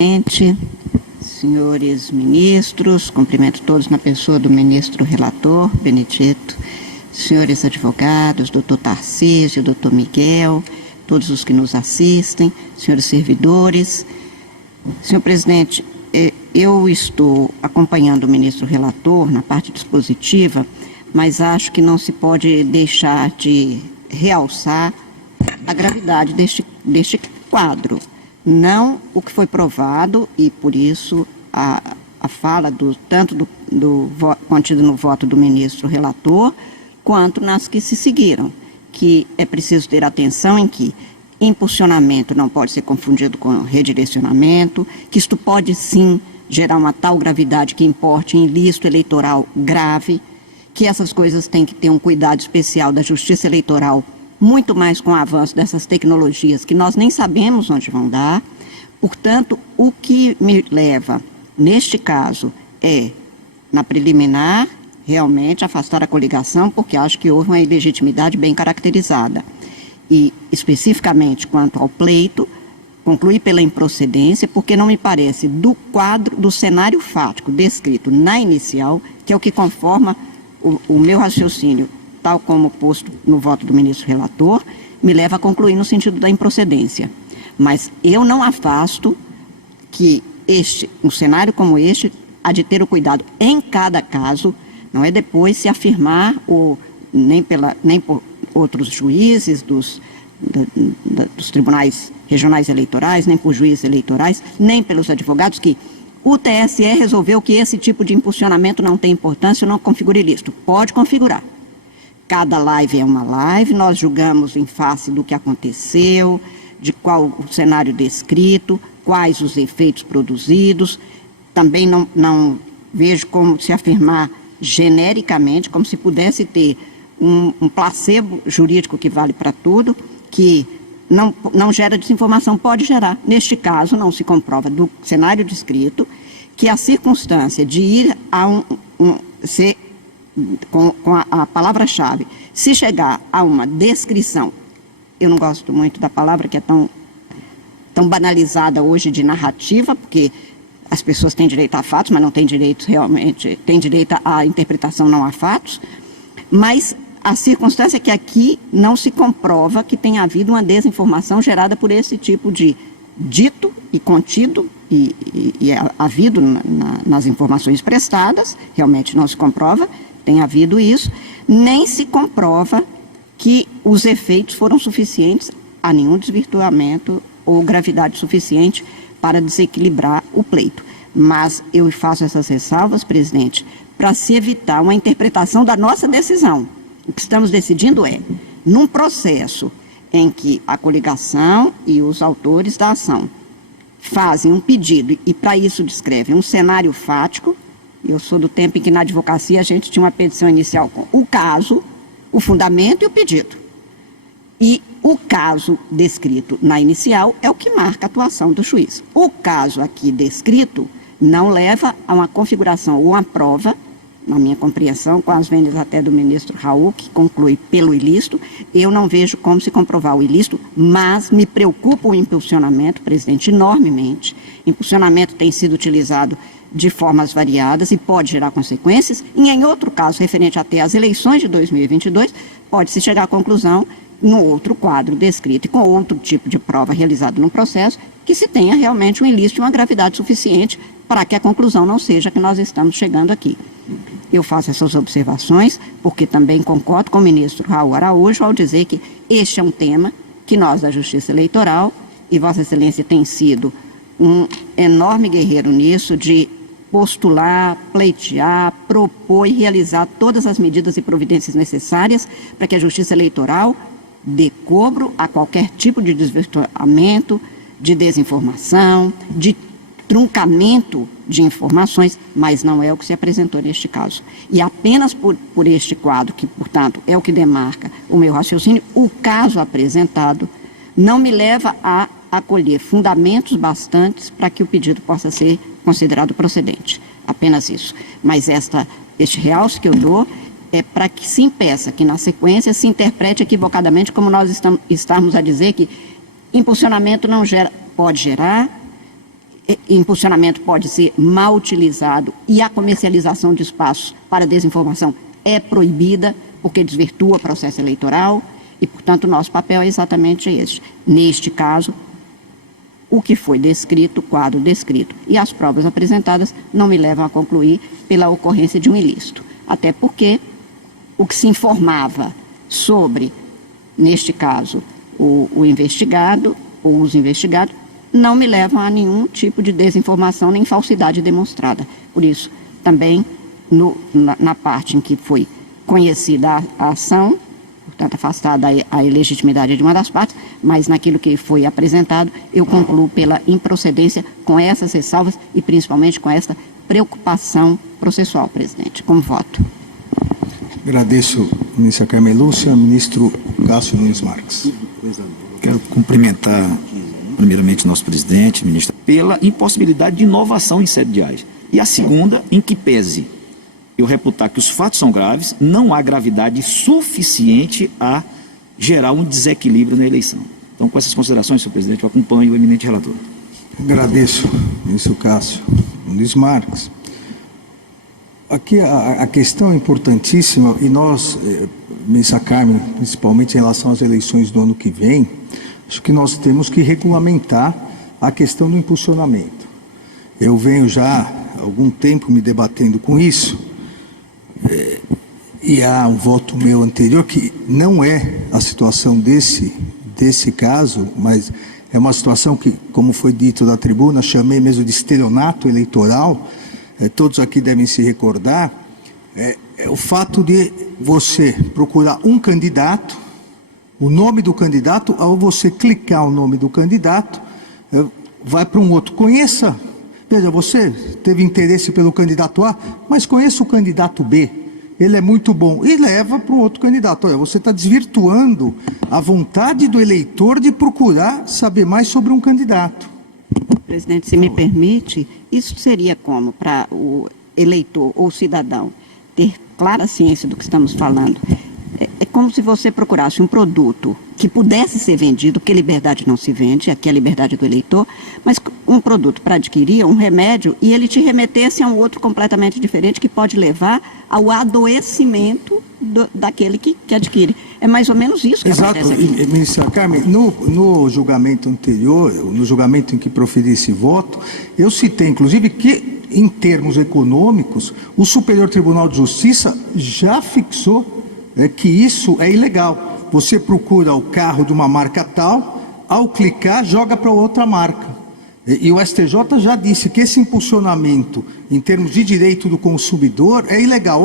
Presidente, senhores ministros, cumprimento todos na pessoa do ministro relator, Benedito, senhores advogados, doutor Tarcísio, doutor Miguel, todos os que nos assistem, senhores servidores. Senhor presidente, eu estou acompanhando o ministro relator na parte dispositiva, mas acho que não se pode deixar de realçar a gravidade deste quadro. Não o que foi provado, e por isso a fala tanto contido no voto do ministro relator, quanto nas que se seguiram, que é preciso ter atenção em que impulsionamento não pode ser confundido com redirecionamento, que isto pode sim gerar uma tal gravidade que importe em ilícito eleitoral grave, que essas coisas têm que ter um cuidado especial da justiça eleitoral, muito mais com o avanço dessas tecnologias que nós nem sabemos onde vão dar. Portanto, o que me leva, neste caso, é, na preliminar, realmente afastar a coligação, porque acho que houve uma ilegitimidade bem caracterizada. E, especificamente, quanto ao pleito, concluir pela improcedência, porque não me parece do cenário fático descrito na inicial, que é o que conforma o meu raciocínio, tal como posto no voto do ministro relator, me leva a concluir no sentido da improcedência. Mas eu não afasto que um cenário como este há de ter o cuidado em cada caso, não é depois se afirmar, nem por outros juízes dos tribunais regionais eleitorais, nem por juízes eleitorais, nem pelos advogados, que o TSE resolveu que esse tipo de impulsionamento não tem importância, não configura ilícito. Pode configurar. Cada live é uma live, nós julgamos em face do que aconteceu, de qual o cenário descrito, quais os efeitos produzidos. Também não vejo como se afirmar genericamente, como se pudesse ter um placebo jurídico que vale para tudo, que não gera desinformação. Pode gerar. Neste caso, não se comprova do cenário descrito que a circunstância de ir a com a palavra-chave, se chegar a uma descrição, eu não gosto muito da palavra que é tão banalizada hoje de narrativa, porque as pessoas têm direito a fatos, mas não têm direito realmente, têm direito à interpretação, não a fatos, mas a circunstância é que aqui não se comprova que tenha havido uma desinformação gerada por esse tipo de dito e contido e havido nas informações prestadas, realmente não se comprova, tem havido isso, nem se comprova que os efeitos foram suficientes a nenhum desvirtuamento ou gravidade suficiente para desequilibrar o pleito. Mas eu faço essas ressalvas, presidente, para se evitar uma interpretação da nossa decisão. O que estamos decidindo é, num processo em que a coligação e os autores da ação fazem um pedido e para isso descrevem um cenário fático. Eu sou do tempo em que na advocacia a gente tinha uma petição inicial com o caso, o fundamento e o pedido. E o caso descrito na inicial é o que marca a atuação do juiz. O caso aqui descrito não leva a uma configuração ou uma prova, na minha compreensão, com as vendas até do ministro Raul, que conclui pelo ilícito. Eu não vejo como se comprovar o ilícito, mas me preocupa o impulsionamento, presidente, enormemente. Impulsionamento tem sido utilizado de formas variadas e pode gerar consequências, e em outro caso, referente até às eleições de 2022, pode-se chegar à conclusão, no outro quadro descrito e com outro tipo de prova realizado no processo, que se tenha realmente um ilícito e uma gravidade suficiente para que a conclusão não seja que nós estamos chegando aqui. Eu faço essas observações porque também concordo com o ministro Raul Araújo ao dizer que este é um tema que nós da Justiça Eleitoral, e Vossa Excelência tem sido um enorme guerreiro nisso, de postular, pleitear, propor e realizar todas as medidas e providências necessárias para que a Justiça Eleitoral dê cobro a qualquer tipo de desvirtuamento, de desinformação, de truncamento de informações, mas não é o que se apresentou neste caso. E apenas por este quadro, que, portanto, é o que demarca o meu raciocínio, o caso apresentado não me leva a acolher fundamentos bastantes para que o pedido possa ser considerado procedente. Apenas isso. Mas este realce que eu dou é para que se impeça que, na sequência, se interprete equivocadamente, como nós estamos a dizer, que impulsionamento não gera, pode gerar, impulsionamento pode ser mal utilizado e a comercialização de espaços para desinformação é proibida, porque desvirtua o processo eleitoral e, portanto, o nosso papel é exatamente esse. Neste caso, o que foi descrito, o quadro descrito e as provas apresentadas não me levam a concluir pela ocorrência de um ilícito. Até porque o que se informava sobre, neste caso, o investigado ou os investigados, não me levam a nenhum tipo de desinformação nem falsidade demonstrada. Por isso, também, na parte em que foi conhecida a ação, portanto, afastada a ilegitimidade de uma das partes, mas naquilo que foi apresentado, eu concluo pela improcedência com essas ressalvas e principalmente com essa preocupação processual, presidente, como voto. Agradeço, ministra Carmen Lúcia. Ministro Cássio Nunes Marques. Quero cumprimentar, primeiramente, nosso presidente, ministro, pela impossibilidade de inovação em sede de AIS. E a segunda, em que pese eu reputar que os fatos são graves, não há gravidade suficiente a gerar um desequilíbrio na eleição. Então, com essas considerações, senhor presidente, eu acompanho o eminente relator. Agradeço, ministro Cássio Nunes Marques. Aqui a questão é importantíssima e nós, ministra Carmen, principalmente em relação às eleições do ano que vem, acho que nós temos que regulamentar a questão do impulsionamento. Eu venho já há algum tempo me debatendo com isso, e há um voto meu anterior que não é a situação desse caso, mas é uma situação que, como foi dito da tribuna, chamei mesmo de estelionato eleitoral. Todos aqui devem se recordar, é o fato de você procurar um candidato, o nome do candidato, ao você clicar o nome do candidato, vai para um outro. Conheça, veja, você teve interesse pelo candidato A, mas conheça o candidato B, ele é muito bom, e leva para um outro candidato. Olha, você está desvirtuando a vontade do eleitor de procurar saber mais sobre um candidato. Presidente, se me permite, isso seria como para o eleitor ou cidadão ter clara ciência do que estamos falando. É como se você procurasse um produto que pudesse ser vendido, porque liberdade não se vende, aqui é a liberdade do eleitor, mas um produto para adquirir, um remédio, e ele te remetesse a um outro completamente diferente que pode levar ao adoecimento daquele que adquire. É mais ou menos isso que acontece aqui. Exato, ministra Carmen, no julgamento anterior, no julgamento em que proferi esse voto, eu citei, inclusive, que, em termos econômicos, o Superior Tribunal de Justiça já fixou que isso é ilegal. Você procura o carro de uma marca tal, ao clicar, joga para outra marca. E o STJ já disse que esse impulsionamento, em termos de direito do consumidor, é ilegal.